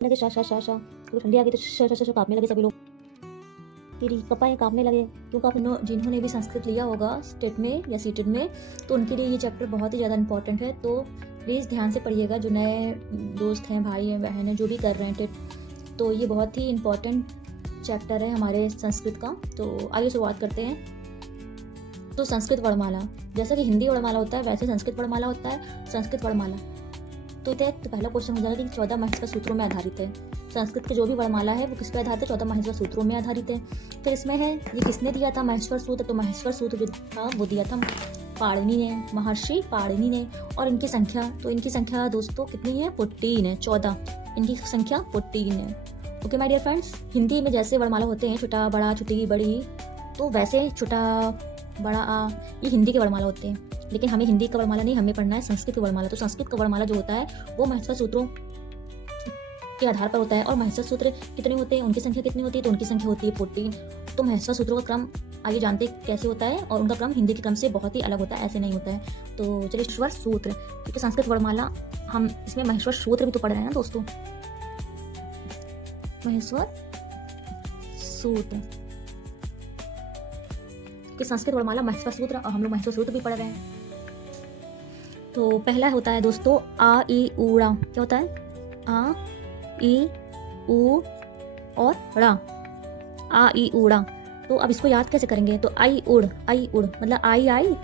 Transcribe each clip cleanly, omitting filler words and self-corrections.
लगे शा शा शा शा, तो ठंडी आ गई तो श श श श काँपने लगे सभी लोग। फिर कपाए काँपने लगे। क्यों काँपने? जिन्होंने भी संस्कृत लिया होगा स्टेट में या सीटेड में, तो उनके लिए ये चैप्टर बहुत ही ज़्यादा इंपॉर्टेंट है। तो प्लीज़ ध्यान से पढ़िएगा, जो नए दोस्त हैं, भाई हैं, बहन हैं, जो भी कर रहे हैं टेट, तो ये बहुत ही इंपॉर्टेंट चैप्टर है हमारे संस्कृत का। तो आइए शुरुआत करते हैं। तो संस्कृत वर्णमाला, जैसा कि हिंदी वर्णमाला होता है वैसे संस्कृत वर्णमाला होता है। संस्कृत वर्णमाला तो पहला क्वेश्चन हो जाएगा कि 14 महत्व सूत्रों में आधारित है। संस्कृत के जो भी वर्णमाला है वो किस पे आधारित है? 14 महत्व सूत्रों में आधारित है। फिर इसमें है ये किसने दिया था? महेश्वर सूत्र। तो महेश्वर सूत्र जो था वो दिया था पाणिनि ने, महर्षि पाणिनि ने। और इनकी संख्या, तो इनकी संख्या दोस्तों कितनी है? 14 है, 14। इनकी संख्या 14 है। Okay my dear friends, Hindi में जैसे वर्णमाला होते हैं छोटा बड़ा छोटी बड़ी, तो वैसे छोटा बड़ा आ, ये हिंदी के वर्णमाला होते हैं। लेकिन हमें हिंदी का वर्णमाला नहीं, हमें पढ़ना है संस्कृत का वर्णमाला। तो संस्कृत का वर्णमाला जो होता है वो महत्व सूत्रों के आधार पर होता है। और महत्व सूत्र कितने होते हैं, उनकी संख्या कितनी होती है? तो उनकी संख्या होती है 14। तो महत्व सूत्रों का क्रम आइए जानते कैसे होता है, और उनका क्रम हिंदी के क्रम से बहुत ही अलग होता है, ऐसे नहीं होता है। तो चलिए महेश्वर सूत्र, क्योंकि संस्कृत वर्णमाला हम इसमें महेश्वर सूत्र भी तो पढ़ रहे हैं ना दोस्तों। महेश्वर सूत्र कि संस्कृत वर्णमाला महेश्वर सूत्र, और हम लोग महेश्वर सूत्र भी पढ़ रहे हैं। तो पहला होता है दोस्तों आ ई उ ड़ा। क्या होता है? आ ई उ और ड़ा, आ ई उ ड़ा। तो अब इसको याद कैसे करेंगे? तो आई उड़ मतलब आई आई,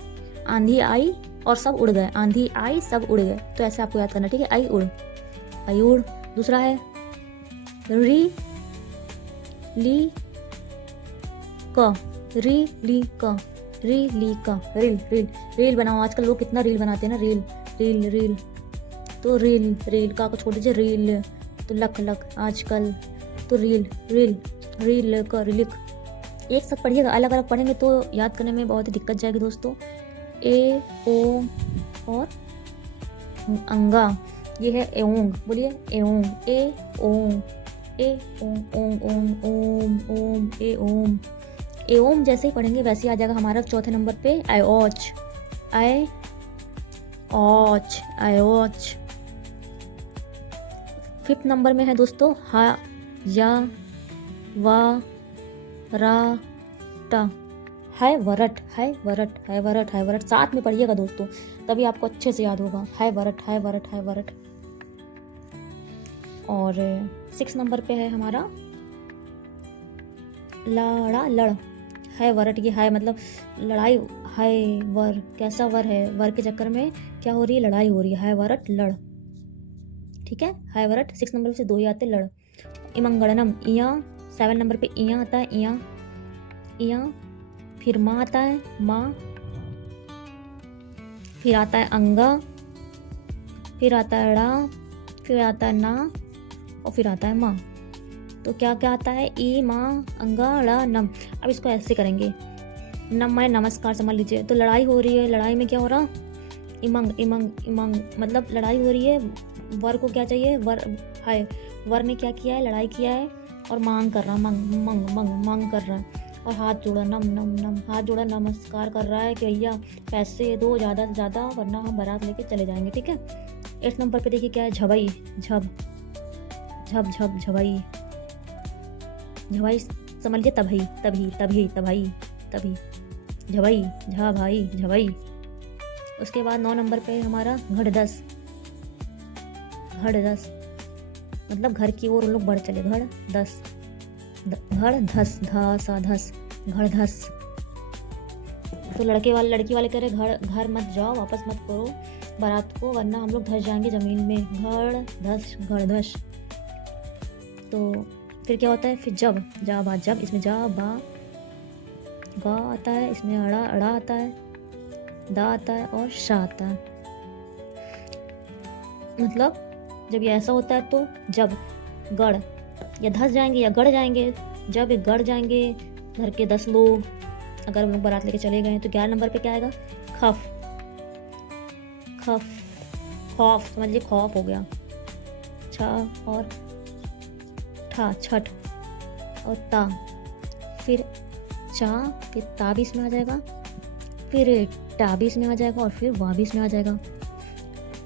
आंधी आई और सब उड़ गए, आंधी आई सब उड़ गए। तो ऐसे आपको याद करना, ठीक है? आई उड़। दूसरा है री ली क, री ली क, रील बनाओ। आजकल लोग कितना रील बनाते हैं ना, रील। तो रील का को छोड़ दीजिए, रील। तो लक आजकल, तो रील का रिलिक। एक साथ पढ़िएगा, अलग अलग पढ़ेंगे तो याद करने में बहुत ही दिक्कत जाएगी दोस्तों। ए ओ और अंगा, ये है एओंग। बोलिए एओंग, ए ओम, ओम ए ओम। एओम जैसे ही पढ़ेंगे वैसे ही आ जाएगा हमारा चौथे नंबर पे आयोच। फिफ्थ नंबर में है दोस्तों हा या वा रा टा, है वरट। साथ में पढ़िएगा दोस्तों, तभी आपको अच्छे से याद होगा। है वरट। और 6 नंबर पे है हमारा लड़। है वरट, ये है मतलब लड़ाई। है वर, कैसा वर है? वर के चक्कर में क्या हो रही है? लड़ाई हो रही है। वरट लड़, ठीक है? है वरट। 6 नंबर से 2 ही आते, लड़। इमंगड़नम, इया। 7 नंबर पे इया आता है, इया। फिर माँ आता है, माँ। फिर आता है अंगा, फिर आता है ड़ा, फिर आता है ना, और फिर आता है माँ। तो क्या क्या आता है? ई माँ अंगा ड़ा नम। अब इसको ऐसे करेंगे, नम माने नमस्कार समझ लीजिए। तो लड़ाई हो रही है, लड़ाई में क्या हो रहा? इमंग मतलब लड़ाई हो रही है। वर को क्या चाहिए? वर ने क्या किया है? लड़ाई किया है और मांग कर रहा, मांग कर रहा है। और हाथ जोड़ा, नम हाथ जोड़ा, नमस्कार कर रहा है कि भैया पैसे दो ज़्यादा से ज़्यादा, वरना हम बारात लेके चले जाएंगे, ठीक है? 8 नंबर पे देखिए क्या है? झबई, झबई समझ लीजिए तभी झबई, झा भाई झबई। उसके बाद 9 नंबर पे हमारा घड़ दस मतलब घर की ओर लोग बढ़ चले, घड़ धस, घड़ धस। तो लड़की वाले कह रहे घर मत जाओ, वापस मत करो बारात को, वरना हम लोग धस जाएंगे जमीन में। घड़ धस। तो फिर क्या होता है? फिर जब, इसमें जा बा गा आता है, इसमें अड़ा आता है, दा आता है और शा आता है। मतलब जब ये ऐसा होता है तो जब गढ़ या धस जाएंगे या गढ़ जाएंगे। जब गढ़ जाएंगे घर के 10 लोग, अगर हम लोग बारात लेके चले गए तो 11 नंबर पे क्या आएगा? खौफ समझ लीजिए, खौफ हो गया। छा और ठा, छठ और ता। फिर चा, फिर ता भी इसमें आ जाएगा, फिर टा भी इसमें आ जाएगा, और फिर वा भी इसमें आ जाएगा।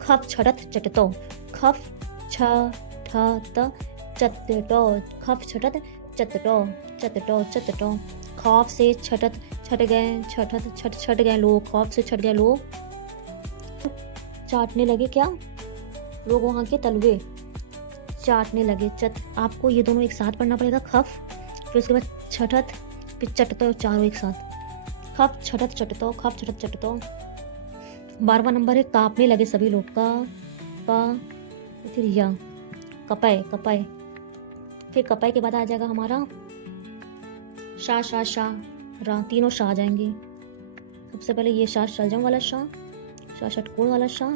खप छटत चटतो, खफ छ ठ त चतटो, खफ छटत चतटो, चतटो चतटो, खौफ से छटत छट गए, छटत छट गए लोग, खौफ से छट गए लोग, चाटने लगे क्या लोग वहाँ के तलवे, चाटने लगे चत। आपको ये दोनों एक साथ पढ़ना पड़ेगा, खफ फिर उसके बाद छटत फिर चटतो, चारों एक साथ, खफ छटत चटतो, खफ छटत चटतो। 12वां नंबर है कांपने लगे सभी लोग, का फिर या, कपाए कपाए, फिर कपाए के बाद आ जाएगा हमारा शा रा, तीनों शाह आ जाएंगे। सबसे पहले ये शाह शलजम वाला शाह, शाह षटकोण वाला शाह,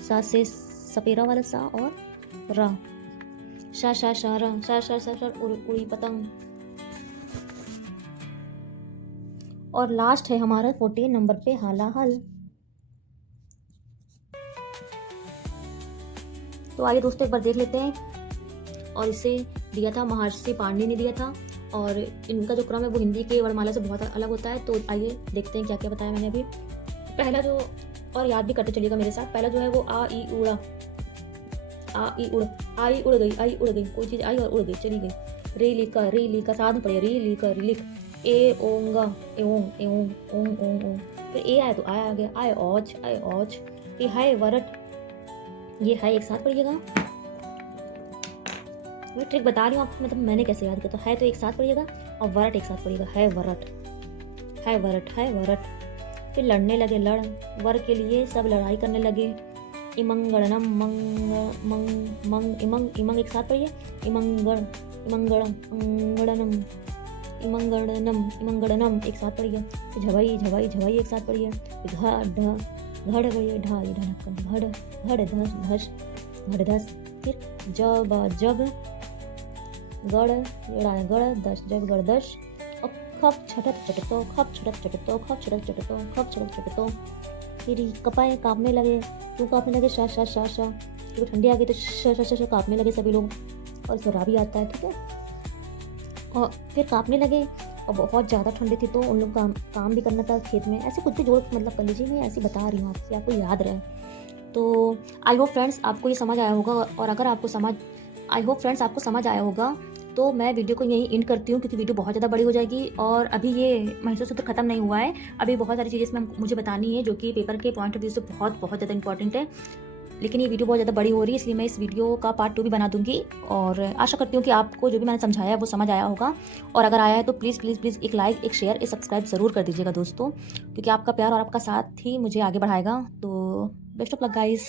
सा से सपेरा वाला सा और रा, शा रा, शा उड़ी पतंग। और लास्ट है हमारा 14 नंबर पे हाला हल। तो आइए दोस्तों एक बार देख लेते हैं। और इसे दिया था महर्षि पाणिनि ने दिया था, और इनका जो क्रम है वो हिंदी के वर्णमाला से बहुत अलग होता है। तो आइए देखते हैं क्या क्या बताया मैंने अभी। पहला जो, और याद भी करते चलिएगा मेरे साथ, पहला जो है वो आ ई उड़ा, आ ई उड़, आई उड़ गई, कोई चीज़ आई और उड़ गई, चली गई। रे लिखा साथ में पढ़िए, री लिखा रिलिख, ए ओंगा एओंग एओंग ओंग ओंग ओंग, फिर ए आया तो आया आ गया, आए औज, ये हाय वरट, ये हाय एक साथ पढ़िएगा। मैं ट्रिक बता रही हूँ आपको, मतलब मैंने कैसे याद किया। तो है तो एक साथ पढ़िएगा और वरट एक साथ पढ़िएगा, है वरट। फिर लड़ने लगे, लड़, वर के लिए सब लड़ाई करने लगे। इमंगड़नम इमंग एक साथ पढ़िए, इमंगड़नम एक साथ पढ़िए। झवाई एक साथ पढ़िए। घड़ पढ़िए, ढा ये ढनक, घड़ धस, फिर जग गड़, गड़ दश, जग गड़ दश। और खप छटत चटतो। फिर कपाए कांपने लगे, क्यों कांपने लगे, शा क्योंकि ठंडी आ गई तो श कांपने लगे सभी लोग, और इसमें रा भी आता है, ठीक है। और फिर कांपने लगे, और बहुत ज़्यादा ठंडी थी तो उन लोग काम भी करना था खेत में। ऐसे कुछ भी जोड़ मतलब कर लीजिए, मैं ऐसे बता रही हूँ आपको याद रहे। तो आई होप फ्रेंड्स आपको ये समझ आया होगा, और अगर आपको समझ आया होगा तो मैं वीडियो को यहीं एंड करती हूँ, क्योंकि वीडियो बहुत ज़्यादा बड़ी हो जाएगी। और अभी ये महसूस सूत्र खत्म नहीं हुआ है, अभी बहुत सारी चीज़ें इसमें मुझे बतानी है, जो कि पेपर के पॉइंट ऑफ व्यू से बहुत ज़्यादा इंपॉर्टेंट है। लेकिन ये वीडियो बहुत ज़्यादा बड़ी हो रही है, इसलिए मैं इस वीडियो का पार्ट 2 भी बना दूंगी। और आशा करती हूँ कि आपको जो भी मैंने समझाया है वो समझ आया होगा, और अगर आया है तो प्लीज़ एक लाइक, एक शेयर, एक सब्सक्राइब ज़रूर कर दीजिएगा दोस्तों, क्योंकि आपका प्यार और आपका साथ ही मुझे आगे बढ़ाएगा। तो बेस्ट ऑफ लक गाइस।